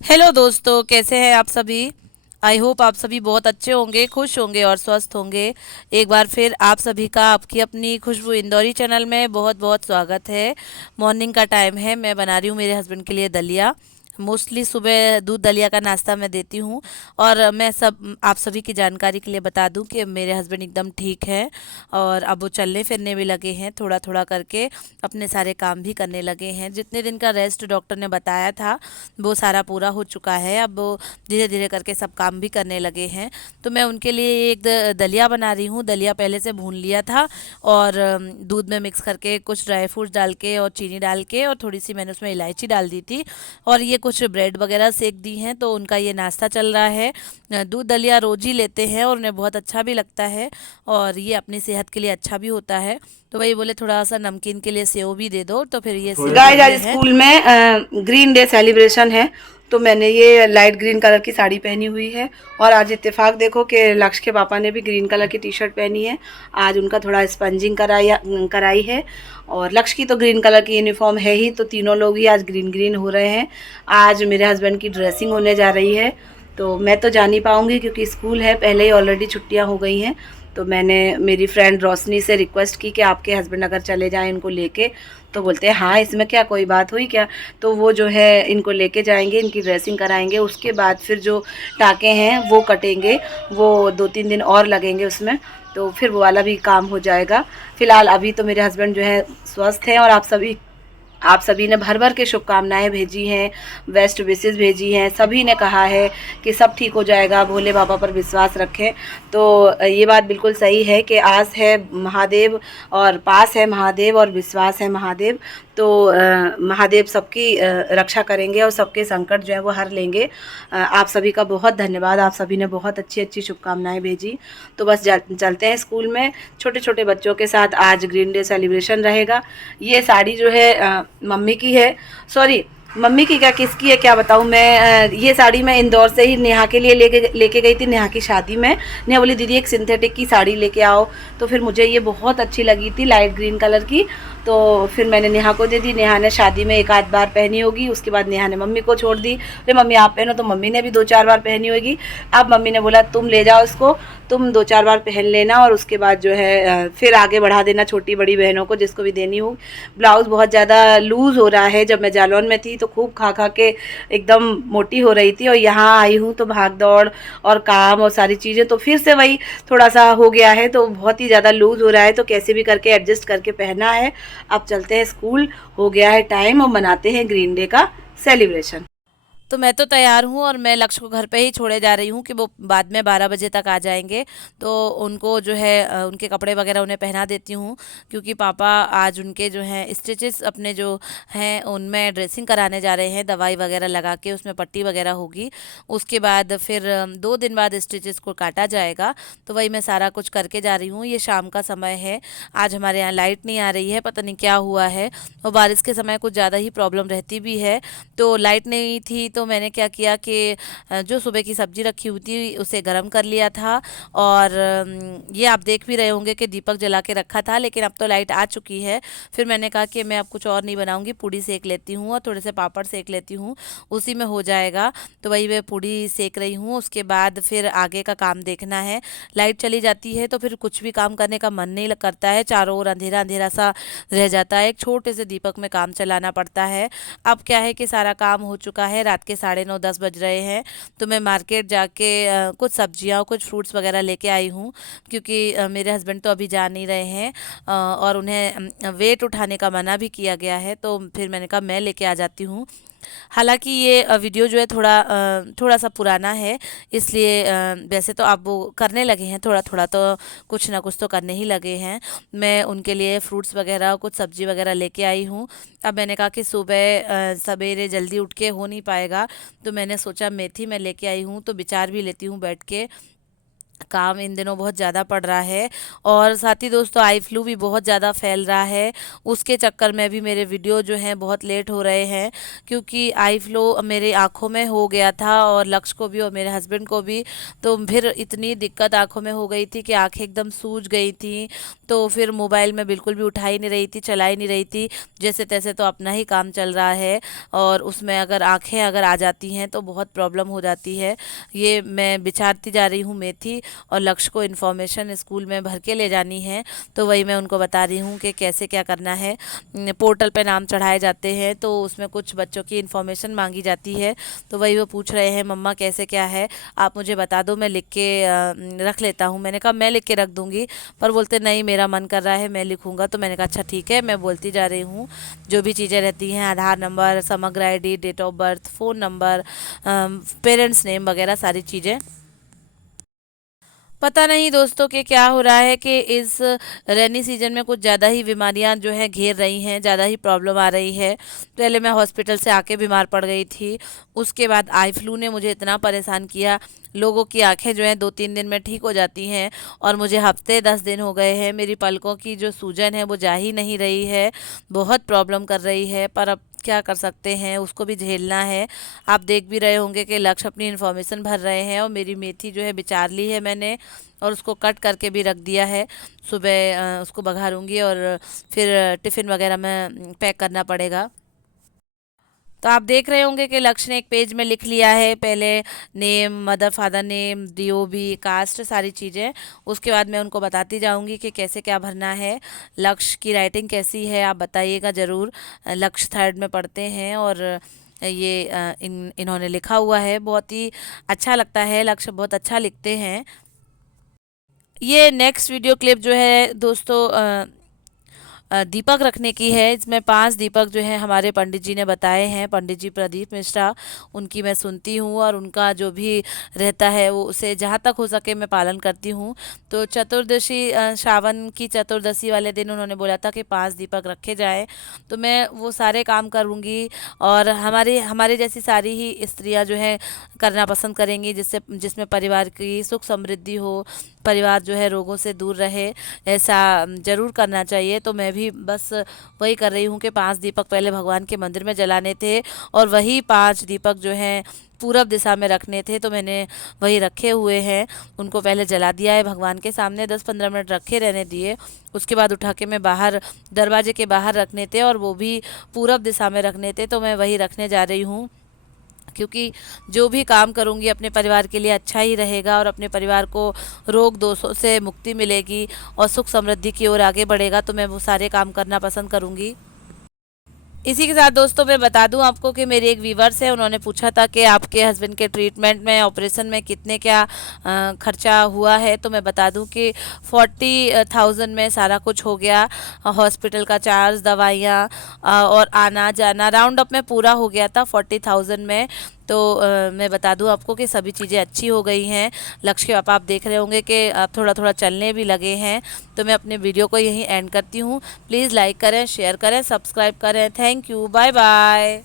Hello दोस्तों, कैसे हैं आप सभी। आई होप आप सभी बहुत अच्छे होंगे, खुश होंगे और स्वस्थ होंगे। एक बार फिर आप सभी का आपकी अपनी खुशबू इंदौरी चैनल में बहुत बहुत स्वागत है। मॉर्निंग का टाइम है, मैं बना रही हूँ मेरे हस्बैंड के लिए दलिया। मोस्टली सुबह दूध दलिया का नाश्ता मैं देती हूँ। और मैं सब आप सभी की जानकारी के लिए बता दूं कि मेरे हस्बैंड एकदम ठीक हैं और अब वो चलने फिरने भी लगे हैं, थोड़ा थोड़ा करके अपने सारे काम भी करने लगे हैं। जितने दिन का रेस्ट डॉक्टर ने बताया था वो सारा पूरा हो चुका है। अब वो धीरे धीरे करके सब काम भी करने लगे हैं। तो मैं उनके लिए एक दलिया बना रही हूँ। दलिया पहले से भून लिया था और दूध में मिक्स करके कुछ ड्राई फ्रूट्स डाल के और चीनी डाल के और थोड़ी सी मैंने उसमें इलायची डाल दी थी और ये कुछ ब्रेड वगैरह सेक दी हैं, तो उनका ये नाश्ता चल रहा है। दूध दलिया रोज ही लेते हैं और उन्हें बहुत अच्छा भी लगता है और ये अपनी सेहत के लिए अच्छा भी होता है। तो वही बोले थोड़ा सा नमकीन के लिए सेव भी दे दो, तो फिर ये सेव दे गाइस आज दिए हैं। स्कूल में ग्रीन डे सेलिब्रेशन है। तो मैंने ये लाइट ग्रीन कलर की साड़ी पहनी हुई है। और आज इत्तेफाक देखो कि लक्ष्य के पापा ने भी ग्रीन कलर की टी शर्ट पहनी है। आज उनका थोड़ा स्पंजिंग कराई है। और लक्ष्य की तो ग्रीन कलर की यूनिफॉर्म है ही, तो तीनों लोग ही आज ग्रीन ग्रीन हो रहे हैं। आज मेरे हस्बैंड की ड्रेसिंग होने जा रही है। तो मैं तो जा नहीं पाऊँगी क्योंकि स्कूल है, पहले ही ऑलरेडी छुट्टियाँ हो गई हैं। तो मैंने मेरी फ्रेंड रोशनी से रिक्वेस्ट की कि आपके हस्बैंड अगर चले जाएं इनको लेके। तो बोलते हैं हाँ, इसमें क्या कोई बात हुई क्या। तो वो जो है इनको लेके जाएंगे, इनकी ड्रेसिंग कराएंगे, उसके बाद फिर जो टाँके हैं वो कटेंगे। वो 2-3 दिन और लगेंगे उसमें। तो फिर वो वाला भी काम हो जाएगा। फ़िलहाल अभी तो मेरे हस्बैंड जो है स्वस्थ हैं। और आप सभी ने भर भर के शुभकामनाएं भेजी हैं, बेस्ट विशेस भेजी हैं। सभी ने कहा है कि सब ठीक हो जाएगा, भोले बाबा पर विश्वास रखें। तो ये बात बिल्कुल सही है कि आस है महादेव और पास है महादेव और विश्वास है महादेव। तो महादेव सबकी रक्षा करेंगे और सबके संकट जो है वो हर लेंगे। आप सभी का बहुत धन्यवाद, आप सभी ने बहुत अच्छी अच्छी शुभकामनाएं भेजी। तो बस चलते हैं स्कूल में। छोटे छोटे बच्चों के साथ आज ग्रीन डे सेलिब्रेशन रहेगा। ये साड़ी जो है मम्मी की है। सॉरी, मम्मी की क्या किसकी है क्या बताऊँ मैं। ये साड़ी मैं इंदौर से ही नेहा के लिए लेके गई थी, नेहा की शादी में। नेहा बोली दीदी एक सिंथेटिक की साड़ी लेके आओ। तो फिर मुझे ये बहुत अच्छी लगी थी, लाइट ग्रीन कलर की। तो फिर मैंने नेहा को दे दी। नेहा ने शादी में एक आध बार पहनी होगी, उसके बाद नेहा ने मम्मी को छोड़ दी। अरे मम्मी आप पहनो, तो मम्मी ने भी 2-4 बार पहनी होगी। अब मम्मी ने बोला तुम ले जाओ इसको, तुम 2-4 बार पहन लेना और उसके बाद जो है फिर आगे बढ़ा देना छोटी बड़ी बहनों को जिसको भी देनी हो। ब्लाउज़ बहुत ज़्यादा लूज़ हो रहा है। जब मैं जालौन में थी तो खूब खा खा के एकदम मोटी हो रही थी, और यहाँ आई हूँ तो भाग दौड़ और काम और सारी चीज़ें, तो फिर से वही थोड़ा सा हो गया है। तो बहुत ही ज़्यादा लूज़ हो रहा है, तो कैसे भी करके एडजस्ट करके पहना है। अब चलते हैं स्कूल, हो गया है टाइम, और मनाते हैं ग्रीन डे का सेलिब्रेशन। तो मैं तो तैयार हूँ और मैं लक्ष्य को घर पे ही छोड़े जा रही हूँ कि वो बाद में 12 बजे तक आ जाएंगे। तो उनको जो है उनके कपड़े वगैरह उन्हें पहना देती हूँ, क्योंकि पापा आज उनके जो हैं स्टिचेस अपने जो हैं उनमें ड्रेसिंग कराने जा रहे हैं, दवाई वगैरह लगा के उसमें पट्टी वगैरह होगी। उसके बाद फिर 2 दिन बाद स्टिचेस को काटा जाएगा। तो वही मैं सारा कुछ करके जा रही हूँ। ये शाम का समय है, आज हमारे यहाँ लाइट नहीं आ रही है, पता नहीं क्या हुआ है। और बारिश के समय कुछ ज़्यादा ही प्रॉब्लम रहती भी है। तो लाइट नहीं थी तो मैंने क्या किया कि जो सुबह की सब्जी रखी हुई थी उसे गर्म कर लिया था। और ये आप देख भी रहे होंगे कि दीपक जला के रखा था, लेकिन अब तो लाइट आ चुकी है। फिर मैंने कहा कि मैं अब कुछ और नहीं बनाऊंगी, पूड़ी सेक लेती हूँ और थोड़े से पापड़ सेक लेती हूँ, उसी में हो जाएगा। तो वही मैं पूड़ी सेक रही हूँ, उसके बाद फिर आगे का काम देखना है। लाइट चली जाती है तो फिर कुछ भी काम करने का मन नहीं करता है, चारों ओर अंधेरा अंधेरा सा रह जाता है। एक छोटे से दीपक में काम चलाना पड़ता है। अब क्या है कि सारा काम हो चुका है, रात के 9:30-10 बज रहे हैं। तो मैं मार्केट जाके कुछ सब्जियां कुछ फ्रूट्स वगैरह लेके आई हूँ, क्योंकि मेरे हस्बैंड तो अभी जा नहीं रहे हैं और उन्हें वेट उठाने का मना भी किया गया है। तो फिर मैंने कहा मैं लेके आ जाती हूँ। हालाँकि ये वीडियो जो है थोड़ा-सा पुराना है, इसलिए वैसे तो आप वो करने लगे हैं थोड़ा-थोड़ा, तो कुछ ना कुछ तो करने ही लगे हैं। मैं उनके लिए फ्रूट्स वगैरह, कुछ सब्ज़ी वगैरह लेके आई हूँ। अब मैंने कहा कि सुबह सवेरे जल्दी उठ के हो नहीं पाएगा, तो मैंने सोचा मेथी मैं लेके आई हूँ, तो विचार भी लेती हूँ बैठ के। काम इन दिनों बहुत ज़्यादा पड़ रहा है। और साथ ही दोस्तों आई फ्लू भी बहुत ज़्यादा फैल रहा है, उसके चक्कर में भी मेरे वीडियो जो हैं बहुत लेट हो रहे हैं, क्योंकि आई फ्लू मेरी आँखों में हो गया था और लक्ष्य को भी और मेरे हस्बैंड को भी। तो फिर इतनी दिक्कत आँखों में हो गई थी कि आँखें एकदम सूज गई थी। तो फिर मोबाइल में बिल्कुल भी उठा ही नहीं रही थी, चला ही नहीं रही थी, जैसे तैसे तो अपना ही काम चल रहा है। और उसमें अगर आँखें अगर आ जाती हैं तो बहुत प्रॉब्लम हो जाती है। ये मैं विचारती जा रही हूँ मेथी, और लक्ष्य को इन्फॉर्मेशन स्कूल में भर के ले जानी है। तो वही मैं उनको बता रही हूँ कि कैसे क्या करना है। पोर्टल पे नाम चढ़ाए जाते हैं तो उसमें कुछ बच्चों की इन्फॉर्मेशन मांगी जाती है। तो वही वो पूछ रहे हैं, मम्मा कैसे क्या है, आप मुझे बता दो, मैं लिख के रख लेता हूँ। मैंने कहा मैं लिख के रख दूँगी, पर बोलते नहीं मेरा मन कर रहा है मैं लिखूँगा। तो मैंने कहा अच्छा ठीक है, मैं बोलती जा रही हूँ जो भी चीज़ें रहती हैं, Aadhaar number, Samagra ID, date of birth, phone number, parents name वगैरह सारी चीज़ें। पता नहीं दोस्तों कि क्या हो रहा है कि इस रेनी सीजन में कुछ ज़्यादा ही बीमारियां जो है घेर रही हैं, ज़्यादा ही प्रॉब्लम आ रही है। पहले मैं हॉस्पिटल से आके बीमार पड़ गई थी, उसके बाद आई फ्लू ने मुझे इतना परेशान किया। लोगों की आंखें जो हैं 2-3 दिन में ठीक हो जाती हैं, और मुझे हफ्ते 10 दिन हो गए हैं, मेरी पलकों की जो सूजन है वो जा ही नहीं रही है, बहुत प्रॉब्लम कर रही है। पर अब क्या कर सकते हैं, उसको भी झेलना है। आप देख भी रहे होंगे कि लक्ष्य अपनी इन्फॉर्मेशन भर रहे हैं, और मेरी मेथी जो है बिचार ली है मैंने, और उसको कट करके भी रख दिया है। सुबह उसको बघारूंगी और फिर टिफ़िन वगैरह में पैक करना पड़ेगा। तो आप देख रहे होंगे कि लक्ष्य ने एक पेज में लिख लिया है, पहले name, mother father name, DOB, caste, सारी चीज़ें। उसके बाद मैं उनको बताती जाऊंगी कि कैसे क्या भरना है। लक्ष्य की राइटिंग कैसी है आप बताइएगा ज़रूर। लक्ष्य 3rd में पढ़ते हैं, और ये इन्होंने लिखा हुआ है, बहुत ही अच्छा लगता है, लक्ष्य बहुत अच्छा लिखते हैं। ये नेक्स्ट वीडियो क्लिप जो है दोस्तों दीपक रखने की है। इसमें 5 दीपक जो है हमारे पंडित जी ने बताए हैं, पंडित जी प्रदीप मिश्रा, उनकी मैं सुनती हूँ और उनका जो भी रहता है वो उसे जहाँ तक हो सके मैं पालन करती हूँ। तो चतुर्दशी, श्रावण की चतुर्दशी वाले दिन उन्होंने बोला था कि 5 दीपक रखे जाएं, तो मैं वो सारे काम करूँगी। और हमारे हमारे जैसी सारी ही स्त्रियाँ जो है करना पसंद करेंगी, जिसमें परिवार की सुख समृद्धि हो, परिवार जो है रोगों से दूर रहे, ऐसा ज़रूर करना चाहिए। तो मैं भी बस वही कर रही हूँ कि 5 दीपक पहले भगवान के मंदिर में जलाने थे, और वही 5 दीपक जो हैं पूरब दिशा में रखने थे, तो मैंने वही रखे हुए हैं। उनको पहले जला दिया है भगवान के सामने, 10-15 मिनट रखे रहने दिए। उसके बाद उठा के मैं बाहर, दरवाजे के बाहर रखने थे, और वो भी पूरब दिशा में रखने थे, तो मैं वही रखने जा रही हूँ। क्योंकि जो भी काम करूँगी अपने परिवार के लिए अच्छा ही रहेगा, और अपने परिवार को रोग दोषों से मुक्ति मिलेगी और सुख समृद्धि की ओर आगे बढ़ेगा, तो मैं वो सारे काम करना पसंद करूँगी। इसी के साथ दोस्तों मैं बता दूं आपको कि मेरे एक व्यूवर्स है, उन्होंने पूछा था कि आपके हस्बैंड के ट्रीटमेंट में, ऑपरेशन में कितने क्या खर्चा हुआ है। तो मैं बता दूं कि 40,000 में सारा कुछ हो गया। हॉस्पिटल का चार्ज, दवाइयाँ और आना जाना राउंड अप में पूरा हो गया था 40,000 में। तो मैं बता दूं आपको कि सभी चीज़ें अच्छी हो गई हैं। लक्ष्य के पापा आप देख रहे होंगे कि आप थोड़ा थोड़ा चलने भी लगे हैं। तो मैं अपने वीडियो को यहीं एंड करती हूँ। प्लीज़ लाइक करें, शेयर करें, सब्सक्राइब करें। Thank you, bye bye.